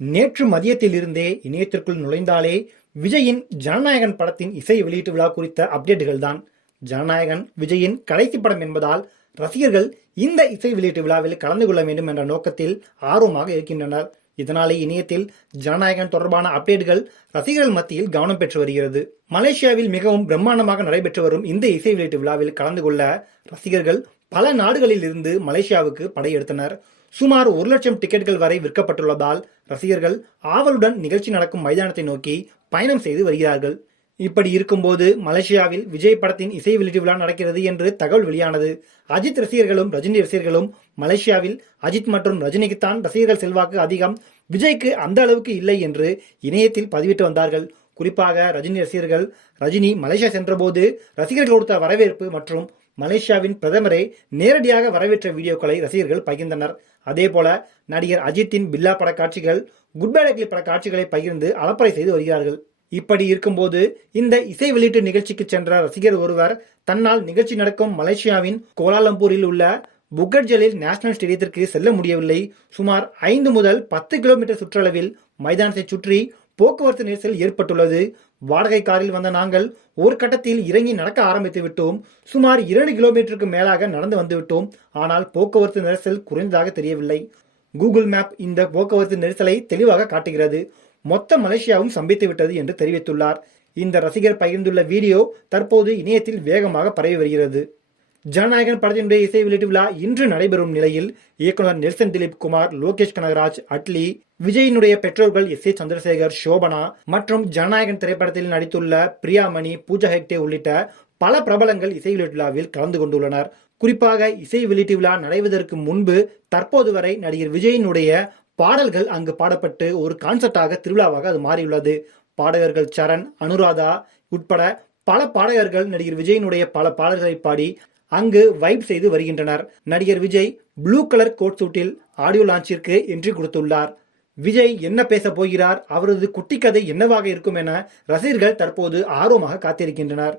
நேற்று மதியத்திலிருந்தே இணையத்திற்குள் நுழைந்தாலே விஜயின் ஜனநாயகன் படத்தின் இசை வெளியீட்டு விழா குறித்த அப்டேட்டுகள் தான். ஜனநாயகன் விஜயின் கடைசி படம் என்பதால் ரசிகர்கள் இந்த இசை வெளியீட்டு விழாவில் கலந்து கொள்ள வேண்டும் என்ற நோக்கத்தில் ஆர்வமாக இருக்கின்றனர். இதனாலே இணையத்தில் ஜனநாயகன் தொடர்பான அப்டேட்டுகள் ரசிகர்கள் மத்தியில் கவனம் பெற்று வருகிறது. மலேசியாவில் மிகவும் பிரம்மாண்டமாக நடைபெற்று வரும் இந்த இசை வெளியீட்டு விழாவில் கலந்து கொள்ள ரசிகர்கள் பல நாடுகளில் இருந்து மலேசியாவுக்கு படையெடுத்தனர். சுமார் 1 லட்சம் டிக்கெட்டுகள் வரை விற்கப்பட்டுள்ளதால் ரசிகர்கள் ஆவலுடன் நிகழ்ச்சி நடக்கும் மைதானத்தை நோக்கி பயணம் செய்து வருகிறார்கள். இப்படி இருக்கும்போது மலேசியாவில் விஜய் படத்தின் இசை வெளியீட்டு விழா நடக்கிறது என்று தகவல் வெளியானது. அஜித் ரசிகர்களும் ரஜினி ரசிகர்களும் மலேசியாவில் அஜித் மற்றும் ரஜினிக்குத்தான் ரசிகர்கள் செல்வாக்கு அதிகம், விஜய்க்கு அந்த அளவுக்கு இல்லை என்று இணையத்தில் பதிவிட்டு வந்தார்கள். குறிப்பாக ரஜினி ரசிகர்கள் ரஜினி மலேசியா சென்றபோது ரசிகர்கள் கொடுத்த வரவேற்பு மற்றும் மலேசியாவின் பிரதமரை நேரடியாக வரவேற்ற வீடியோக்களை ரசிகர்கள் பகிர்ந்தனர். அதேபோல நடிகர் அஜித்தின் பில்லா பட காட்சிகள், குட் பை டக்லி பட காட்சிகளை பகிர்ந்து அலப்பறை செய்து வருகிறார்கள். இப்படி இருக்கும்போது இந்த இசை வெளியீட்டு நிகழ்ச்சிக்கு சென்ற ரசிகர் ஒருவர் தன்னால் நிகழ்ச்சி நடக்கும் மலேசியாவின் கோலாலம்பூரில் உள்ள புக்கட் ஜலீல் நேஷனல் ஸ்டேடியத்திற்கு செல்ல முடியவில்லை. சுமார் 5 முதல் 10 கிலோமீட்டர் சுற்றளவில் மைதானத்தை சுற்றி போக்குவரத்து நெரிசல் ஏற்பட்டுள்ளது. வாடகை காரில் வந்த நாங்கள் ஒரு கட்டத்தில் இறங்கி நடக்க ஆரம்பித்து விட்டோம். சுமார் 2 கிலோமீட்டருக்கு மேலாக நடந்து வந்துவிட்டோம். ஆனால் போக்குவரத்து நெரிசல் குறைந்ததாக தெரியவில்லை. கூகுள் மேப் இந்த போக்குவரத்து நெரிசலை தெளிவாக காட்டுகிறது. மொத்த மலேசியாவும் சம்பித்து விட்டது என்று தெரிவித்துள்ளார். இந்த ரசிகர் பகிர்ந்துள்ள வீடியோ தற்போது இணையத்தில் வேகமாக பரவி வருகிறது. ஜனநாயகன் படத்தினுடைய இசை வெளியீட்டு விழா இன்று நடைபெறும் நிலையில் இயக்குனர் நெல்சன் திலீப் குமார், லோகேஷ் கனகராஜ், அட்லி, விஜயினுடைய பெற்றோர்கள் எஸ். சந்திரசேகர், சோபனா மற்றும் ஜனநாயகன் திரைப்படத்தில் நடித்துள்ள பிரியாமணி, பூஜா ஹெக்டே உள்ளிட்ட பல பிரபலங்கள் இசை வெளியீட்டு விழாவில் கலந்து கொண்டுள்ளனர். குறிப்பாக இசை வெளியீட்டு விழா நடைவதற்கு முன்பு தற்போது வரை நடிகர் விஜயினுடைய பாடல்கள் அங்கு பாடப்பட்டு ஒரு கான்செப்டாக திருவிழாவாக அது மாறியுள்ளது. பாடகர்கள் சரண், அனுராதா உட்பட பல பாடகர்கள் நடிகர் விஜயினுடைய பல பாடல்களை பாடி அங்கு வைப் செய்து வருகின்றனர். நடிகர் விஜய் ப்ளூ கலர் கோட் சூட்டில் ஆடியோ லான்ச்சிற்கு என்ட்ரி கொடுத்துள்ளார். விஜய் என்ன பேச போகிறார், அவரது குட்டி கதை என்னவாக இருக்கும் என ரசிகர்கள் தற்போது ஆர்வமாக காத்திருக்கின்றனர்.